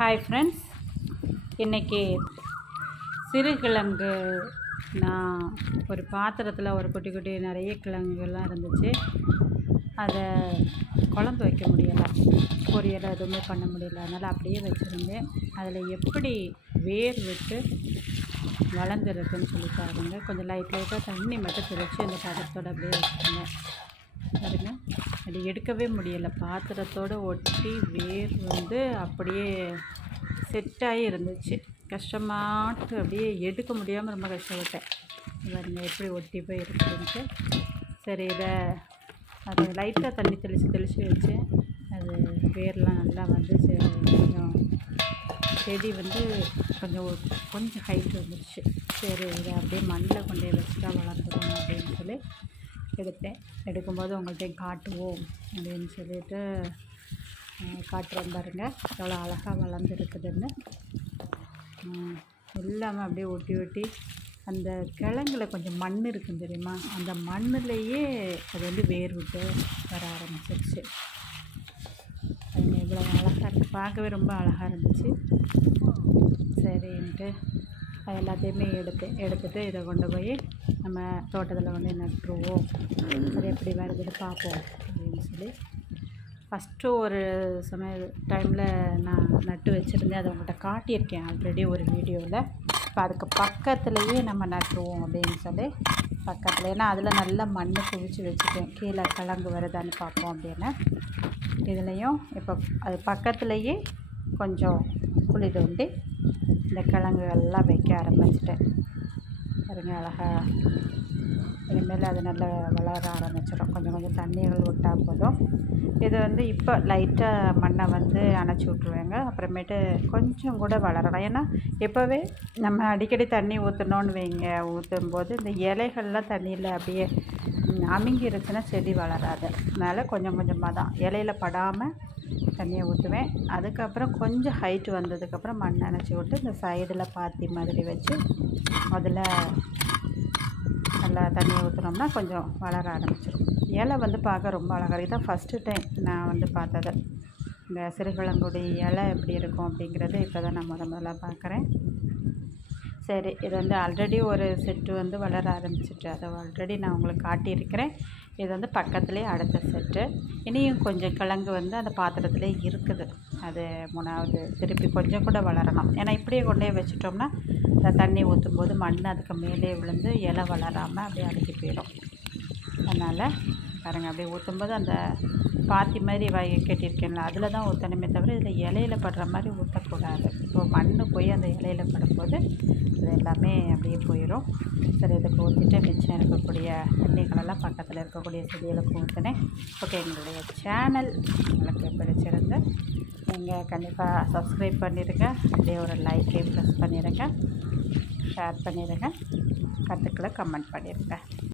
Hi friends இன்றைக்கி சிறுகிழங்கு நான் ஒரு பாத்திரத்தில் ஒரு குட்டி குட்டி நிறைய கிழங்குகள்லாம் இருந்துச்சு. அதை குழம்பு வைக்க முடியலை. பொரியல் எதுவுமே பண்ண முடியல. அதனால் அப்படியே வச்சுருந்தேன். அதில் எப்படி வேர் விட்டு வளர்ந்துருக்குன்னு சொல்லி பாருங்கள் கொஞ்சம் லைட் லைட்டாக தண்ணி மட்டும் தெளித்து அந்த பாத்திரத்தோடு அப்படியே வச்சுருந்தேன். அது எடுக்கவே முடியலை. பாத்திரத்தோடு ஒட்டி வேர் வந்து அப்படியே செட்டாகி இருந்துச்சு. கஷ்டமாட்டு அப்படியே எடுக்க முடியாமல் ரொம்ப கஷ்டப்பட்டேன். பாருங்க எப்படி ஒட்டி போய் இருக்குதுன்ட்டு சரி இதை அது லைட்டாக தண்ணி தெளித்து தெளித்து வச்சேன் அது வேர்லாம் நல்லா வந்து கொஞ்சம் செடி வந்து கொஞ்சம் கொஞ்சம் ஹைட் வந்துடுச்சு சரி இதை அப்படியே மண்ணில் கொண்டு வச்சுட்டா வளர்ந்துடும் அப்படின்னு சொல்லி எடுத்தேன். எடுக்கும்போது உங்கள்கிட்ட காட்டுவோம் அப்படின்னு சொல்லிட்டு காட்டுறேன் பாருங்கள் எவ்வளோ அழகாக வளர்ந்துருக்குதுன்னு. எல்லாமே அப்படியே ஒட்டி ஒட்டி அந்த கிழங்குல கொஞ்சம் மண் இருக்கும் தெரியுமா? அந்த மண்ணுலேயே அது வந்து வேர் விட்டு வர ஆரம்பிச்சிருச்சு. அது இவ்வளோ அழகாக இருக்குது பார்க்கவே ரொம்ப அழகாக இருந்துச்சு. சரின்ட்டு எல்லாத்தையுமே எடுத்து எடுத்துகிட்டு இதை கொண்டு போய் நம்ம தோட்டத்தில் கொண்டு நட்டுருவோம். சரி எப்படி வருதுன்னு பார்ப்போம் அப்படின்னு சொல்லி. ஃபஸ்ட்டு ஒரு சமய டைமில் நான் நட்டு வச்சுருந்தேன். அதை உங்கள்கிட்ட காட்டியிருக்கேன் ஆல்ரெடி ஒரு வீடியோவில் இப்போ அதுக்கு பக்கத்துலேயே நம்ம நட்டுருவோம் அப்படின்னு சொல்லி பக்கத்தில். ஏன்னா அதில் நல்லா மண் குவிச்சு வச்சுட்டேன். கீழே கிழங்கு வருதான்னு பார்ப்போம் அப்படின்னு. இதுலேயும் இப்போ அது பக்கத்துலேயே கொஞ்சம் குழி தோண்டி இந்த கிழங்குகள்லாம் வைக்க ஆரம்பிச்சிட்டேன். பாருங்க அழகாக இனிமேல் அது நல்லா வளர ஆரம்பிச்சிடும். கொஞ்சம் கொஞ்சம் தண்ணிகள் விட்டால் போதும். இது வந்து இப்போ லைட்டாக மண்ணை வந்து அணைச்சி விட்ருவேங்க அப்புறமேட்டு கொஞ்சம் கூட வளரலாம். ஏன்னா எப்போவே நம்ம அடிக்கடி தண்ணி ஊற்றணுன்னு வைங்க ஊற்றும் போது இந்த இலைகள்லாம் தண்ணியில் அப்படியே அமுங்கிருச்சுன்னா செடி வளராது. அதனால் கொஞ்சம் கொஞ்சமாக தான். இலையில படாமல் தண்ணியை ஊற்றுவேன். அதுக்கப்புறம் கொஞ்சம் ஹைட்டு வந்ததுக்கப்புறம் மண் அணைச்சி விட்டு இந்த சைடில் பாத்தி மாதிரி வச்சு அதில் நல்லா தண்ணியை ஊற்றினோம்னா கொஞ்சம் வளர ஆரம்பிச்சிடும் இலை வந்து பார்க்க ரொம்ப அழகாக இதுதான் தான் ஃபஸ்ட்டு டைம் நான் வந்து பார்த்தது. இந்த சிறுகிழங்குடி இலை எப்படி இருக்கும் அப்படிங்கிறது இப்போ தான் நான் முத முதல்ல பார்க்குறேன். சரி இது வந்து ஆல்ரெடி ஒரு செட்டு வந்து வளர ஆரம்பிச்சிட்டு அதை ஆல்ரெடி நான் உங்களுக்கு காட்டியிருக்கிறேன். இது வந்து பக்கத்துலேயே அடுத்த செட்டு இனியும் கொஞ்சம் கிழங்கு வந்து அந்த பாத்திரத்துலேயே இருக்குது. அது மூணாவது திருப்பி கொஞ்சம் கூட வளரணும். ஏன்னா இப்படியே கொண்டே வச்சிட்டோம்னா இந்த தண்ணி ஊற்றும் போது மண் அதுக்கு மேலே விழுந்து இலை வளராமல் அப்படியே அழுகி போயிடும். அதனால் பாருங்கள் அப்படியே ஊற்றும்போது அந்த பாத்தி மாதிரி வகை கட்டியிருக்கேன்ல அதில் தான் ஊற்றணுமே தவிர இதில் இலையில படுற மாதிரி ஊற்றக்கூடாது இப்போ மண் போய் அந்த இலையில படும்போது இது எல்லாமே அப்படியே போயிடும் சரி இதுக்கு ஊற்றிட்டு மிச்சம் இருக்கக்கூடிய தண்ணிகளெல்லாம் பக்கத்தில் இருக்கக்கூடிய செடிகளுக்கு ஊற்றினேன் ஓகே எங்களுடைய சேனல் உங்களுக்கு பிடிச்சிருந்து நீங்கள் கண்டிப்பாக சப்ஸ்கிரைப் பண்ணிடுங்க அப்படியே ஒரு லைக்கே ப்ரெஸ் பண்ணிடுங்க ஷேர் பண்ணிடுங்க கற்றுக்களை கமெண்ட் பண்ணிடுங்க